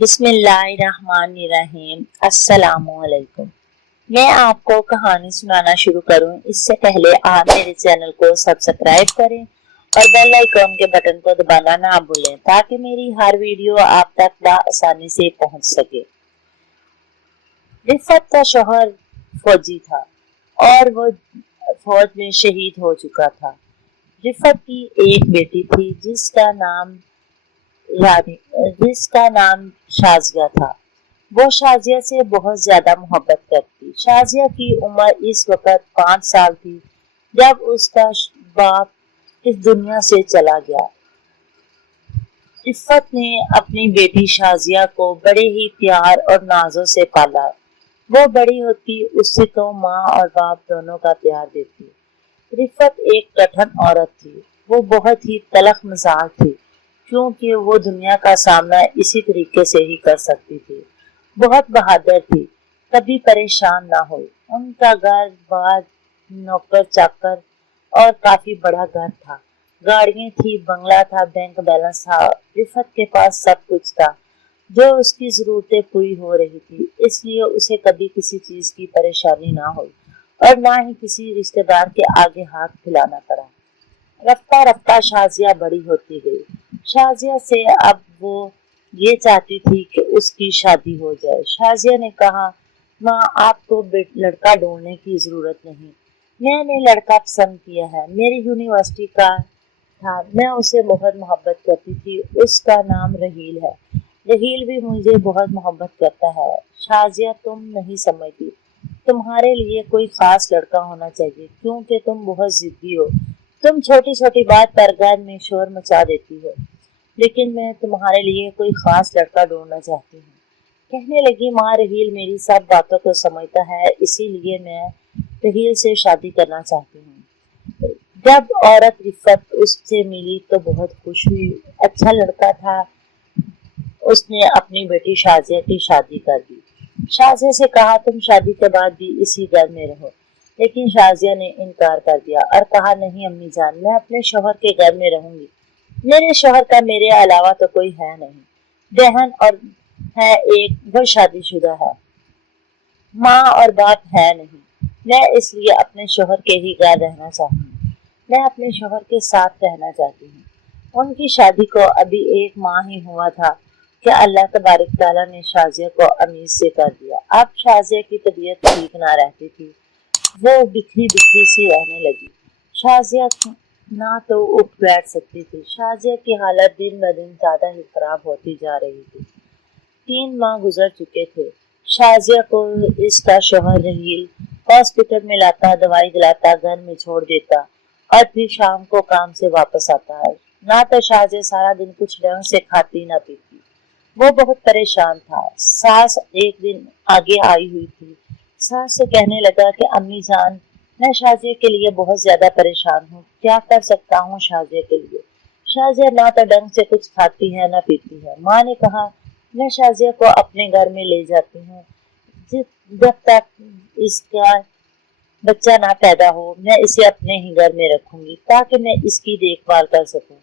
بسم اللہ الرحمن الرحیم۔ السلام علیکم۔ میں آپ کو کہانی سنانا شروع کروں اس سے پہلے آپ میرے چینل کو سبسکرائب کریں اور بیل آئیکن کے بٹن کو دبانا نہ بھولیں تاکہ میری ہر ویڈیو آپ تک بآسانی سے پہنچ سکے۔ رفت کا شوہر فوجی تھا اور وہ فوج میں شہید ہو چکا تھا۔ رفت کی ایک بیٹی تھی جس کا نام شازیہ تھا۔ وہ شازیہ سے بہت زیادہ محبت کرتی۔ شازیہ کی عمر اس وقت 5 سال تھی جب اس کا باپ اس دنیا سے چلا گیا۔ رفت نے اپنی بیٹی شازیہ کو بڑے ہی پیار اور نازوں سے پالا۔ وہ بڑی ہوتی اسے تو ماں اور باپ دونوں کا پیار دیتی۔ رفت ایک کٹھن عورت تھی۔ وہ بہت ہی تلخ مزاج تھی کیونکہ وہ دنیا کا سامنا اسی طریقے سے ہی کر سکتی تھی۔ بہت بہادر تھی، کبھی پریشان نہ ہوئی۔ ان کا گھر بار، نوکر چاکر اور کافی بڑا گھر تھا۔ گاڑیاں تھی، بنگلہ تھا، بینک بیلنس تھا۔ رفت کے پاس سب کچھ تھا جو اس کی ضرورتیں پوری ہو رہی تھی، اس لیے اسے کبھی کسی چیز کی پریشانی نہ ہوئی اور نہ ہی کسی رشتہ دار کے آگے ہاتھ پھیلانا پڑا۔ رفتہ رفتہ شازیہ بڑی ہوتی گئی۔ شازیہ سے اب وہ یہ چاہتی تھی کہ اس کی شادی ہو جائے۔ شازیہ نے کہا، ماں آپ کو لڑکا ڈھونڈنے کی ضرورت نہیں، میں نے لڑکا پسند کیا ہے، میری یونیورسٹی کا تھا، میں اسے بہت محبت کرتی تھی، اس کا نام رحیل ہے، رحیل بھی مجھے بہت محبت کرتا ہے۔ شازیہ تم نہیں سمجھتی، تمہارے لیے کوئی خاص لڑکا ہونا چاہیے کیونکہ تم بہت ضدی ہو، تم چھوٹی چھوٹی بات پر گھر میں شور مچا دیتی ہو، لیکن میں تمہارے لیے کوئی خاص لڑکا ڈھونڈنا چاہتی ہوں۔ کہنے لگی، ماں رحیل میری سب باتوں کو سمجھتا ہے، اسی لیے میں رحیل سے شادی کرنا چاہتی ہوں۔ جب عورت رفت اس سے ملی تو بہت خوش ہوئی، اچھا لڑکا تھا۔ اس نے اپنی بیٹی شازیہ کی شادی کر دی۔ شازیہ سے کہا، تم شادی کے بعد بھی اسی گھر میں رہو، لیکن شازیہ نے انکار کر دیا اور کہا، نہیں امی جان، میں اپنے شوہر کے گھر میں رہوں گی، میرے شوہر کا میرے علاوہ تو کوئی ہے نہیں، بہن اور ہے ایک، وہ شادی شدہ ہے، ماں اور باپ ہے نہیں، میں اس لیے اپنے شوہر کے ہی گھر رہنا چاہتی ہوں، میں اپنے شوہر کے ساتھ رہنا چاہتی ہوں۔ ان کی شادی کو ابھی 1 ماہ ہی ہوا تھا کہ اللہ تبارک تعالیٰ نے شازیہ کو امیر سے کر دیا۔ اب شازیہ کی طبیعت ٹھیک نہ رہتی تھی، وہ بکھری بکھری سی رہنے لگی۔ شازیہ نہ تو اٹھ بیٹھ سکتی تھی۔ شازیہ کی حالت دن بدن زیادہ ہی خراب ہوتی جا رہی تھی۔ 3 ماہ گزر چکے تھے۔ شازیہ کو اس کا شوہر رحیل ہاسپٹل میں لاتا، دوائی دلاتا، گھر میں چھوڑ دیتا اور پھر شام کو کام سے واپس آتا ہے۔ نہ تو شازیہ سارا دن کچھ ڈھنگ سے کھاتی نہ پیتی۔ وہ بہت پریشان تھا۔ ساس ایک دن آگے آئی ہوئی تھی۔ ساس سے کہنے لگا کہ امی جان، میں شازیہ کے لیے بہت زیادہ پریشان ہوں، کیا کر سکتا ہوں شازیہ کے لیے؟ شازیہ نہ تو ڈھنگ سے کچھ کھاتی ہے نہ پیتی ہے۔ ماں نے کہا، میں شازیہ کو اپنے گھر میں لے جاتی ہوں، جب تک اس کا بچہ نہ پیدا ہو میں اسے اپنے ہی گھر میں رکھوں گی تاکہ میں اس کی دیکھ بھال کر سکوں۔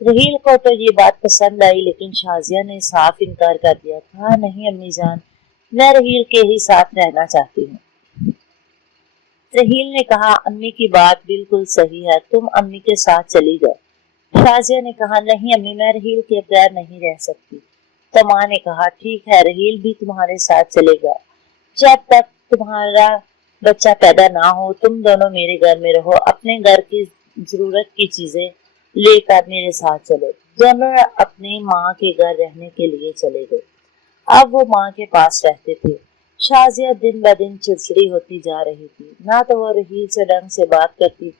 رحیل کو تو یہ بات پسند آئی، لیکن شازیہ نے صاف انکار کر دیا۔ کہا، نہیں امی جان، میں رحیل کے ہی ساتھ رہنا چاہتی ہوں۔ رحیل نے کہا، امی کی بات بالکل صحیح ہے، تم امی کے ساتھ چلی جاؤ۔ شازیہ نے کہا، نہیں امی، میں رحیل کے بغیر نہیں رہ سکتی۔ تو ماں نے کہا، ٹھیک ہے، رحیل بھی تمہارے ساتھ چلے گا، جب تک تمہارا بچہ پیدا نہ ہو تم دونوں میرے گھر میں رہو، اپنے گھر کی ضرورت کی چیزیں لے کر میرے ساتھ چلو۔ دونوں اپنی ماں کے گھر رہنے کے لیے چلے گئے۔ اب وہ ماں کے پاس رہتے تھے۔ شازیہ دن بدن چڑچڑی ہوتی جا رہی تھی، نہ تو وہ رحیل سے ڈھنگ سے بات کرتی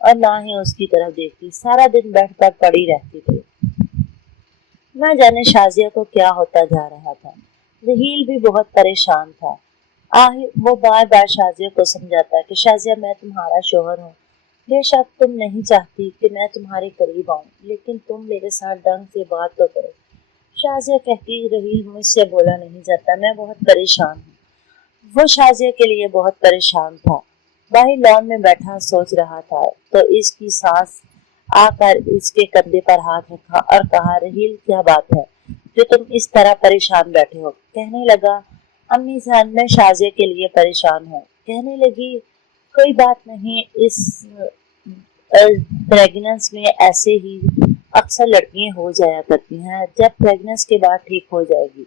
اور نہ ہی اس کی طرف دیکھتی، سارا دن بیٹھ کر پڑی رہتی تھی۔ نہ جانے شازیہ کو کیا ہوتا جا رہا تھا۔ رحیل بھی بہت پریشان تھا۔ وہ بار بار شازیہ کو سمجھاتا کہ شازیہ، میں تمہارا شوہر ہوں، بے شک تم نہیں چاہتی کہ میں تمہارے قریب آؤں، لیکن تم میرے ساتھ ڈھنگ سے بات تو کرو۔ شازیہ کہتی، رحیل مجھ سے بولا نہیں جاتا، میں بہت پریشان ہوں۔ وہ شازیہ کے لیے بہت پریشان تھا۔ باہر لان میں بیٹھا سوچ رہا تھا تو اس کی ساس آ کر اس کے کندھے پر ہاتھ رکھا اور کہا، رحیل کیا بات ہے؟ जो तुम इस तरह परेशान बैठे हो। कहने लगा, अम्मी जान मैं शाजिया के लिए परेशान हूँ। कहने लगी, कोई बात नहीं, इस प्रेगनेंस में ऐसे ही अक्सर लड़कियां हो जाया करती हैं, जब प्रेगनेंस के बाद ठीक हो जाएगी।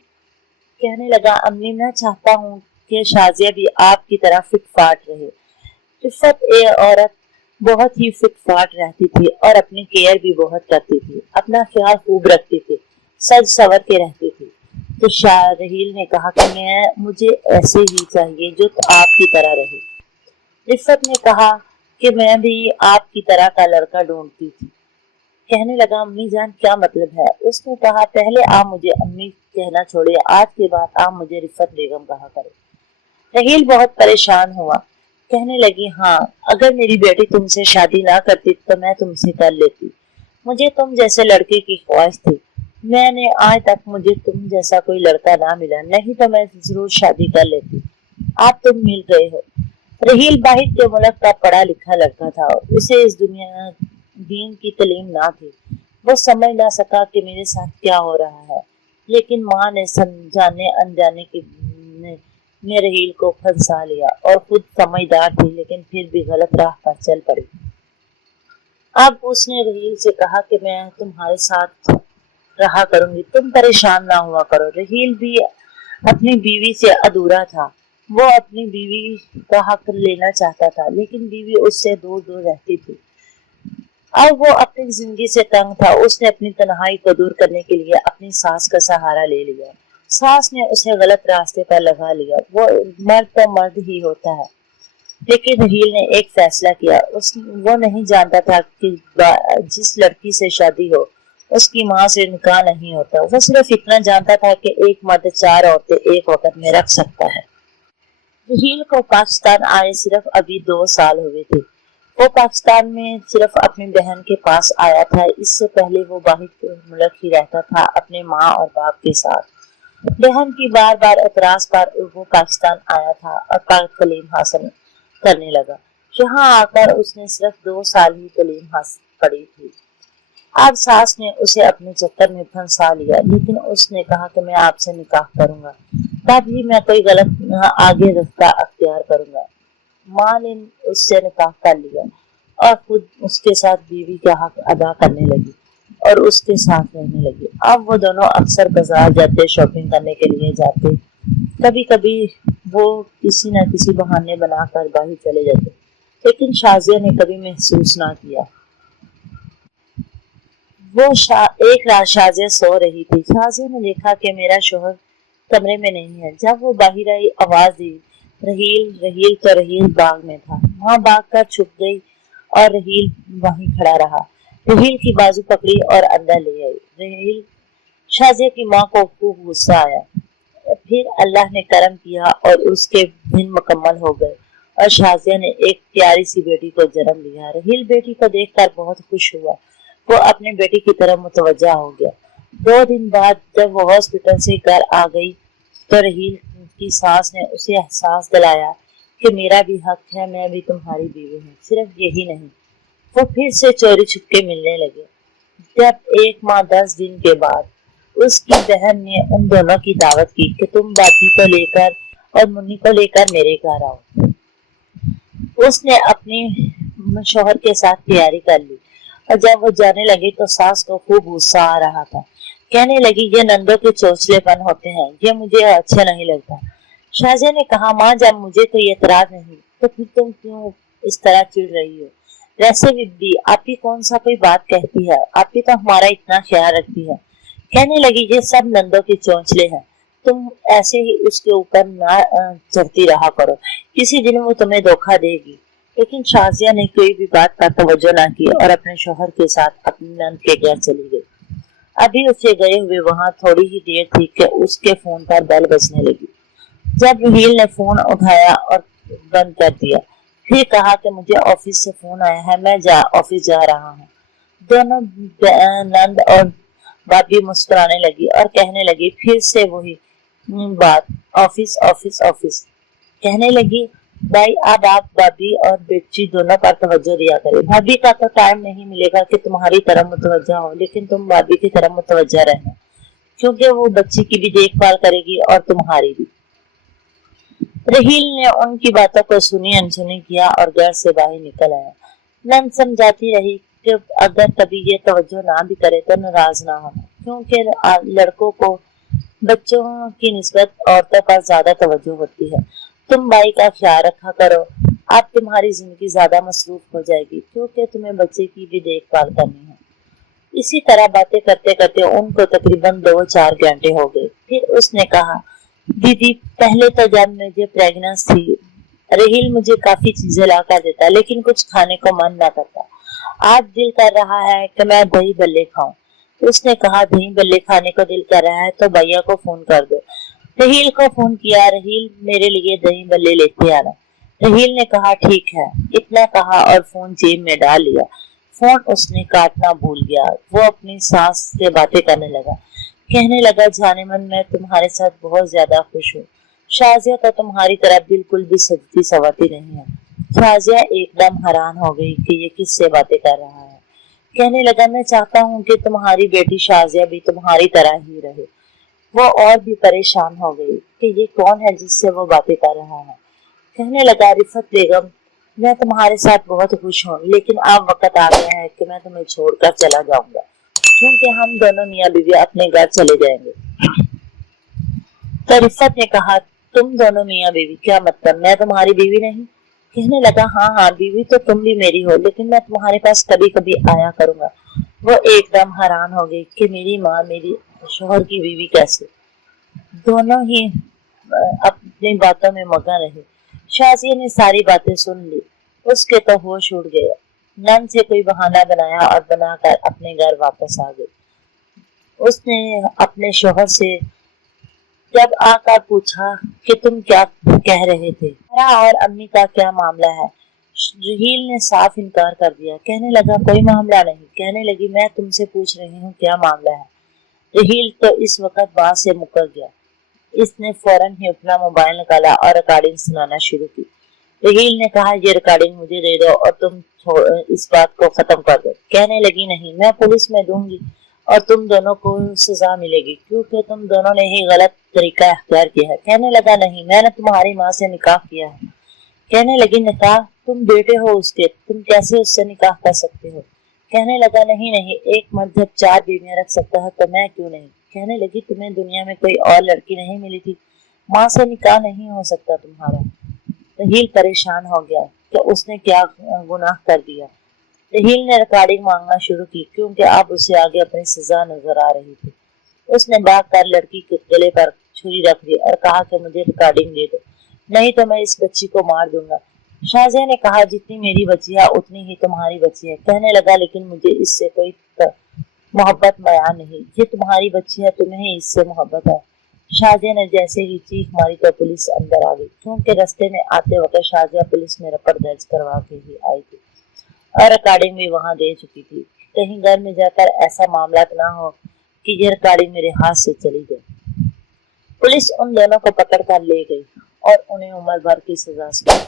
कहने लगा, अम्मी मैं चाहता हूँ कि शाजिया भी आपकी तरह फिट फाट रहे। रिफत ए औरत बहुत ही फिट फाट रहती थी और अपनी केयर भी बहुत करती थी, अपना ख्याल खूब रखती थी, सज सवर के रहती थी। तो शाहरील ने कहा कि मुझे ऐसे ही चाहिए जो आपकी तरह रहे। रिफत ने कहा कि मैं भी आपकी तरह का लड़का ढूंढती थी। कहने लगा, अम्मी जान क्या मतलब है? उसने कहा, पहले आप मुझे अम्मी कहना छोड़े, आज के बाद आप मुझे रिफत बेगम कहा करें। रहील बहुत परेशान हुआ। कहने लगी, हाँ अगर मेरी बेटी तुमसे शादी ना करती तो मैं तुमसे कर लेती। मुझे तुम जैसे लड़के की ख्वाहिश थी। मैंने आज तक मुझे तुम जैसा कोई लड़का ना मिला, नहीं तो मैं जरूर शादी कर लेती। आप तुम मिल गए हो। रहील बाहिर के मुल्क का पढ़ा लिखा लड़का था। उसे इस दुनिया दीन की तालीम ना थी। वो समझ ना सका कि मेरे साथ क्या हो रहा है, लेकिन माँ ने समझाने अनजाने की ने रहील को फंसा लिया और खुद समझदार थी, लेकिन फिर भी गलत राह पर चल पड़ी। अब उसने रहील से कहा कि मैं तुम्हारे साथ रहा करूंगी, तुम परेशान ना हुआ करो। रहील भी अपनी बीवी से अधूरा था। वो अपनी बीवी का हक लेना चाहता था, लेकिन बीवी उससे दूर दूर रहती थी। अब वो अपनी जिंदगी से तंग था। उसने अपनी तन्हाई को दूर करने के लिए अपनी सास का सहारा ले लिया। सास ने उसे गलत रास्ते पर लगा लिया। वो मर्द तो मर्द ही होता है, लेकिन रहील ने एक फैसला किया। वो नहीं जानता था कि जिस लड़की से शादी हो उसकी माँ से निकाह नहीं होता। वो सिर्फ इतना जानता था कि एक मर्द 4 औरतें एक वक्त में रख सकता है। रहील को पाकिस्तान आए सिर्फ अभी 2 साल हुए थे। वो पाकिस्तान में सिर्फ अपनी बहन के पास आया था। इससे पहले वो बाहर के मुल्क ही रहता था अपने माँ और बाप के साथ। बहन की बार बार एतराज पर वो पाकिस्तान आया था और तालीम हासिल करने लगा। यहाँ आकर उसने सिर्फ 2 साल ही तालीम हासिल पढ़ी थी। अब सास ने उसे अपने चक्कर में फंसा लिया, लेकिन उसने कहा कि मैं आपसे निकाह करूंगा, तभी मैं कोई गलत आगे रास्ता अख्तियार करूंगा। माँ ने उससे निकाह कर लिया और खुद उसके साथ बीवी का हक अदा करने लगी और उसके साथ रहने लगी। अब वो दोनों अक्सर बाजार जाते, शॉपिंग करने के लिए जाते। कभी कभी वो किसी न किसी बहाने बनाकर बाहर चले जाते, लेकिन शाजिया ने कभी महसूस ना किया। एक रात शाजिया सो रही थी। शाजिया ने देखा कि मेरा शोहर कमरे में नहीं है। जब वो बाहर आई, आवाज दी, रहील रहील। तो रहील बाग में था। वहां भाग कर छुप गई और रहील वहीं खड़ा रहा। रहील की बाजू पकड़ी और अंदर ले आई। रहील शाजिया की माँ को खूब गुस्सा आया। फिर अल्लाह ने करम किया और उसके दिन मुकम्मल हो गए और शाजिया ने एक प्यारी सी बेटी को जन्म दिया। रहील बेटी को देखकर बहुत खुश हुआ। वो अपने बेटी की तरफ मुतवज्जा हो गया। 2 दिन बाद जब वो हॉस्पिटल से घर आ गई तो रहील की सास ने उसे एहसास दिलाया कि मेरा भी हक है, मैं भी तुम्हारी बीवी हूँ। सिर्फ यही नहीं, वो फिर से चोरी छुपके मिलने लगे। जब 1 माह 10 दिन के बाद उसकी बहन ने उन दोनों की दावत की कि तुम बाती को लेकर और मुन्नी को लेकर मेरे घर आओ। उसने अपने शौहर के साथ तैयारी कर ली और जब वो जाने लगी तो सास को खूब गुस्सा आ रहा था। कहने लगी, ये नंदों के चोचलेपन होते हैं, ये मुझे अच्छा नहीं लगता। शाजिया ने कहा, माँ जब मुझे कोई एतराज नहीं तो फिर तुम क्यों इस तरह चिढ़ रही हो? वैसे भी आपकी कौन सा कोई बात कहती है, आपकी तो हमारा इतना ख्याल रखती है। कहने लगी, ये सब नंदों के चोंचले हैं, तुम ऐसे ही उसके ऊपर ना चढ़ती रहा करो, किसी दिन वो तुम्हें धोखा देगी। लेकिन शाजिया ने कोई भी बात पर तवज्जो ना की और अपने शौहर के साथ अपनी नंद के घर चली गई। अभी उसे गए हुए वहां थोड़ी ही देर थी कि उसके फोन पर बेल बजने लगी। जब रहील ने फोन उठाया और बंद कर दिया, फिर कहा कि मुझे ऑफिस से फोन आया है, मैं ऑफिस जा रहा हूँ। दोनों नंद और भाभी मुस्कुराने लगी और कहने लगी, फिर से वही बात, ऑफिस ऑफिस ऑफिस। कहने लगी, भाई अब आप भाभी और बेटी दोनों पर तवज्जो दिया करें। भाभी का तो टाइम नहीं मिलेगा कि तुम्हारी तरफ मुतवज्जा हो, लेकिन तुम भाभी की तरफ मुतवज्जा रहना। क्योंकि वो बच्ची की भी देखभाल करेगी और तुम्हारी भी। रहील ने उनकी बातों को सुनी अनसुनी किया और घर से बाहर निकल आया। नन समझाती रही कि अगर कभी ये तवज्जो ना भी करे तो नाराज ना होना, क्योंकि लड़कों को बच्चों की निस्बत औरतों पर ज्यादा तवज्जो होती है। तुम भाई का ख्याल रखा करो, अब तुम्हारी जिंदगी ज्यादा मसरूफ हो जाएगी क्योंकि तुम्हें बच्चे की भी देखभाल करनी है। इसी तरह बातें करते करते उनको तकरीबन 2-4 घंटे हो गए। फिर उसने कहा, दीदी पहले तो जब मुझे प्रेगनेंस थी रहील मुझे काफी चीजें ला कर देता लेकिन कुछ खाने को मन ना करता। आज दिल कर रहा है कि मैं दही बल्ले खाऊं। उसने कहा, दही बल्ले खाने को दिल कर रहा है तो भैया को फोन कर दो। रहील को फोन किया, रहील मेरे लिए दही बल्ले लेते आना। रहील ने कहा, ठीक है। इतना कहा और फोन जेब में डाल लिया। फोन उसने काटना भूल गया। वो अपनी सास से बातें करने लगा, कहने लगा, जाने मन मैं तुम्हारे साथ बहुत ज्यादा खुश हूँ। शाजिया तो तुम्हारी तरह बिल्कुल भी सजती सवरती नहीं है। शाजिया एकदम हैरान हो गई कि ये किससे बातें कर रहा है। कहने लगा, मैं चाहता हूँ कि तुम्हारी बेटी शाजिया भी तुम्हारी तरह ही रहे। वो और भी परेशान हो गई कि ये कौन है जिससे वो बातें कर रहा है। कहने लगा, रिफत बेगम, मैं तुम्हारे साथ बहुत खुश हूँ लेकिन अब वक्त आ गया है कि मैं तुम्हें छोड़कर चला जाऊंगा, क्योंकि हम दोनों मियाँ बीवी अपने घर चले जाएंगे। तो रिफत ने कहा, तुम दोनों मियाँ बीवी क्या मतलब, मैं तुम्हारी बीवी नहीं? कहने लगा, हाँ हाँ बीवी तो तुम भी मेरी हो, लेकिन मैं तुम्हारे पास कभी कभी आया करूंगा। वो एकदम हैरान हो गई कि मेरी माँ मेरी शोहर की बीवी कैसे। दोनों ही अपनी बातों में मगन रहे। शाजिया ने सारी बातें सुन ली। उसके तो होश उड़ गया। नन से कोई बहाना बनाया और बनाकर अपने घर वापस आ गई। उसने अपने शोहर से जब आकर पूछा कि तुम क्या कह रहे थे, मेरा और अम्मी का क्या मामला है, रहील ने साफ इनकार कर दिया। कहने लगा, कोई मामला नहीं। कहने लगी, मैं तुमसे पूछ रही हूँ क्या मामला है। रहील तो इस वक्त बात से मुकर गया। इसने फौरन ही अपना मोबाइल निकाला और रिकॉर्डिंग सुनाना शुरू की। रहील ने कहा, ये रिकॉर्डिंग मुझे दे दो और तुम इस बात को खत्म कर दो। कहने लगी, नहीं, मैं पुलिस में दूंगी और तुम दोनों को सजा मिलेगी क्योंकि तुम दोनों ने ही गलत तरीका अख्तियार किया है। कहने लगा, नहीं, मैंने तुम्हारी माँ से निकाह किया है। कहने लगी, निकाह? तुम बेटे हो उसके, तुम कैसे उससे निकाह कर सकते हो? कहने लगा, नहीं नहीं, एक मर्द जब 4 बीवियां रख सकता है तो मैं क्यों नहीं। कहने लगी, तुम्हें दुनिया में कोई और लड़की नहीं मिली थी? माँ से निकाह नहीं हो सकता तुम्हारा। रहील परेशान हो गया कि उसने क्या गुनाह कर दिया। रहील ने रिकॉर्डिंग मांगना शुरू की क्योंकि अब उसे आगे अपनी सजा नजर आ रही थी। उसने भाग कर लड़की के गले पर छुरी रख दी और कहा कि मुझे रिकॉर्डिंग दे दो, नहीं तो मैं इस बच्ची को मार दूंगा। शाजिया ने कहा, जितनी मेरी बच्ची है उतनी ही तुम्हारी बच्ची है। कहने लगा, लेकिन मुझे इससे कोई मोहब्बत बयान नहीं, ये तुम्हारी बच्ची है, तुम्हें इससे मोहब्बत है। शाजिया ने जैसे ही चीख मारी तो पुलिस अंदर आ गई, क्योंकि रास्ते में आते वक्त शाजिया पुलिस में रिपोर्ट दर्ज करवा के ही आई थी और रिकॉर्डिंग भी वहां दे चुकी थी। कहीं घर में जाकर ऐसा मामला ना हो कि ये रिकॉर्डिंग मेरे हाथ से चली जाए। पुलिस उन दोनों को पकड़ कर ले गई और उन्हें उम्र भर की सजा सुनाई।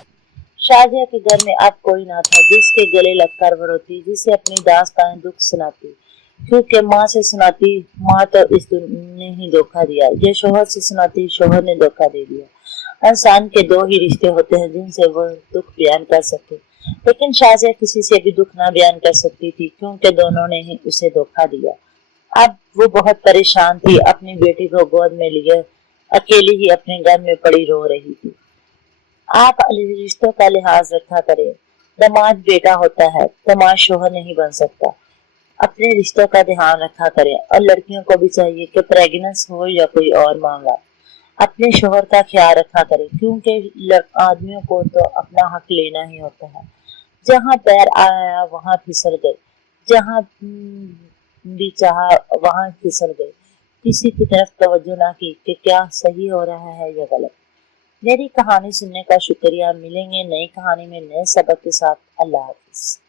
शाजिया के घर में अब कोई ना था जिसके गले लगकर वो रोती, जिसे अपनी दास्तान दुख सुनाती, क्योंकि माँ से सुनाती, माँ तो इस ने ही धोखा दिया, ये शोहर से सुनाती, शोहर ने धोखा दे दिया। इंसान के 2 ही रिश्ते होते हैं जिनसे वो दुख बयान कर सके, लेकिन शाजिया किसी से भी दुख ना बयान कर सकती थी क्योंकि दोनों ने ही उसे धोखा दिया। अब वो बहुत परेशान थी, अपनी बेटी को गोद में लिए अकेली ही अपने घर में पड़ी रो रही थी। आप रिश्तों का लिहाज रखा करें। दामाद बेटा होता है, दामाद शोहर नहीं बन सकता। अपने रिश्तों का ध्यान रखा करें और लड़कियों को भी चाहिए कि प्रेगनेंस हो या कोई और मामला, अपने शोहर का ख्याल रखा करें क्योंकि आदमियों को तो अपना हक लेना ही होता है। जहाँ पैर आया वहां फिसल गए, जहाँ भी चाहा वहां फिसल गए। किसी की तरफ तवज्जो ना की कि क्या सही हो रहा है या गलत। मेरी कहानी सुनने का शुक्रिया। मिलेंगे नई कहानी में नए सबक के साथ। अल्लाह हाफिज।